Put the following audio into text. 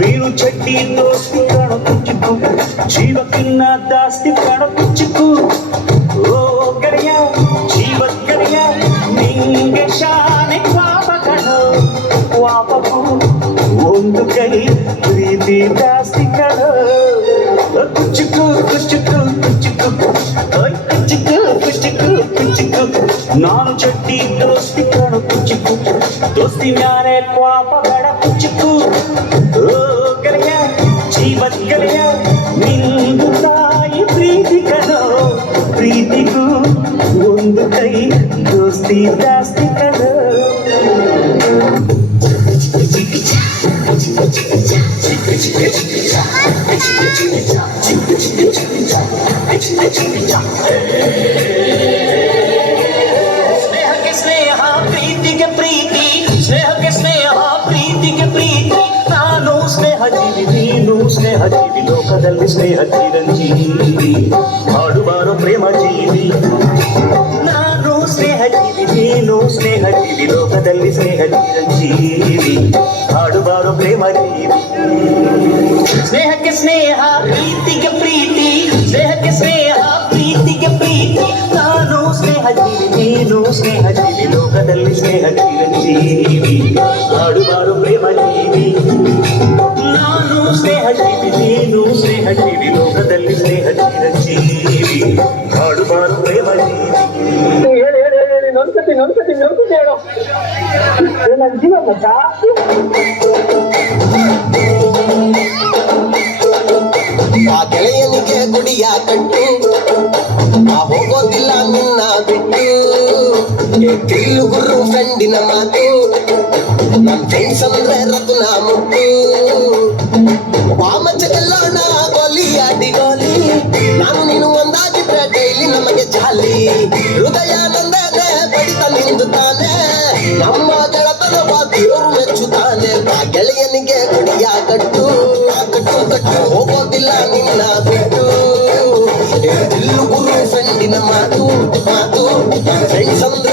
ನೀನು ಚಡ್ಡಿ ದೋಸ್ತಿ ಕಣ ಕುಚ್ಚಿಕು ಜೀವಕ್ಕಿನ್ನ ಜಾಸ್ತಿ ಕಣ ಕುಚ್ಚಿಕು ಓ ಗೆಳೆಯ ಜೀವದ ಗೆಳೆಯ ನಿಂಗೆ ಶಾನೆ ಪಾಪ ಕಣ ಪಾಪಕು ಒಂದು ಕೈ ಪ್ರೀತಿ ಜಾಸ್ತಿ ಕಣ ಕುಚ್ಚಿಕು ಕುಚ್ಚಿಕು ಕುಚ್ಚಿಕು ಕುಚ್ಚಿಕು ಕುಚ್ಚಿಕು ಕುಚ್ಚಿಕು ನಾನು ಚಡ್ಡಿ ದೋಸ್ತಿ ಕಣ ಕುಚ್ಚಿಕು ದೋಸ್ತಿ ಮ್ಯಾಲೆ ಪಾಪ ಬೇಡ ಕುಚ್ಚಿಕು ಓ ಗೆಳೆಯ ಜೀವದ ಗೆಳೆಯ ನಿಂದು ತಾಯಿ ಪ್ರೀತಿ ಕಣೋ ಪ್ರೀತಿಗೂ ಒಂದು ಕೈ ದೋಸ್ತಿ ಜಾಸ್ತಿ ಕಣೋ ಸ್ನೇಹಕ್ಕೆ ಸ್ನೇಹ ಪ್ರೀತಿಗೆ ಪ್ರೀತಿ ಸ್ನೇಹಕ್ಕೆ ಸ್ನೇಹ ಪ್ರೀತಿಗೆ ಪ್ರೀತಿ ನಾನು ಸ್ನೇಹ ಜೀವಿ ನೀನು ಸ್ನೇಹ ಜೀವಿ ಲೋಕದಲ್ಲಿ ಸ್ನೇಹ ಚಿರಂಜೀವಿ ಹಾಡುವಾರು ಪ್ರೇಮ ಜೀವಿ ನಾನು ಸ್ನೇಹ ಜೀವಿ ನೀನು ಸ್ನೇಹ ಜೀವಿ ಲೋಕದಲ್ಲಿ ಸ್ನೇಹ ಚಿರಂಜೀವಿ ಹಾಡುವಾರು ಪ್ರೇಮ ಜೀವಿ ಸ್ನೇಹಕ್ಕೆ ಸ್ನೇಹ ಪ್ರೀತಿಗೆ ಪ್ರೀತಿ ಸ್ನೇಹಕ್ಕೆ ಸ್ನೇಹ ಪ್ರೀತಿಗೆ ಪ್ರೀತಿ ನಾನು ಸ್ನೇಹ ಜೀವಿ ನೀನು ಸ್ನೇಹ ಜೀವಿ ಲೋಕದಲ್ಲಿ ಸ್ನೇಹ ಚಿರಂಜೀವಿ ಹಾಡುವಾರು ಪ್ರೇಮ ಜೀವಿ ನಾನು ಸ್ನೇಹ ಜೀವಿ ನೀನು ಸ್ನೇಹ ಜೀವಿ ಲೋಕದಲ್ಲಿ ಸ್ನೇಹ ಚಿರಂಜೀವಿ ಹಾಡುವಾರು ಪ್ರೇಮ ಜೀವಿ ನೊಂದ್ಕತಿ ಹೇಳೋ ನನ್ನ ಜೀವ ಮತ್ತ ಆ ಗೆಳೆಯನಿಗೆ ಗುಡಿಯ ಕಟ್ಟು ಆ ಹೋಗೋದಿಲ್ಲ ನಿನ್ನ ಬಿಟ್ಟು ತಿಲ್ಲು ಗುರು ಫ್ರೆಂಡಿನ ಮಾತು ನಮ್ ಫ್ರೆಂಡ್ಸ್ ಅಂದ್ರೆ ರತ್ನ ಮುಟ್ಟು ವಾಮಚಗೆಲ್ಲೋಣ ಗೋಲಿ ಆಡಿ ಗೋಲಿ ನಾನು ನೀನು ಒಂದಾಗಿದ್ರೆ ಡೈಲಿ ನಮಗೆ ಜಾಲಿ ಹೃದಯ ನಂದನೆ ಬಡಿತ ನಿಂದು ತಾನೆ ನಮ್ಮ ಗೆಳತನವ ದೇವರು ಮೆಚ್ಚುತ್ತಾನೆ ಆ ಗೆಳೆಯನಿಗೆ ಗುಡಿಯ ಕಟ್ಟು ಕಟ್ಟು ಕಟ್ಟು ಹೋಗೋದಿಲ್ಲ ನಿನ್ನ ಬಿಟ್ಟು ತಿಲ್ಲು ಗುರು ಫ್ರೆಂಡಿನ ಮಾತು ಮಾತು ಫ್ರೆಂಡ್ಸ್ ಅಂದ್ರೆ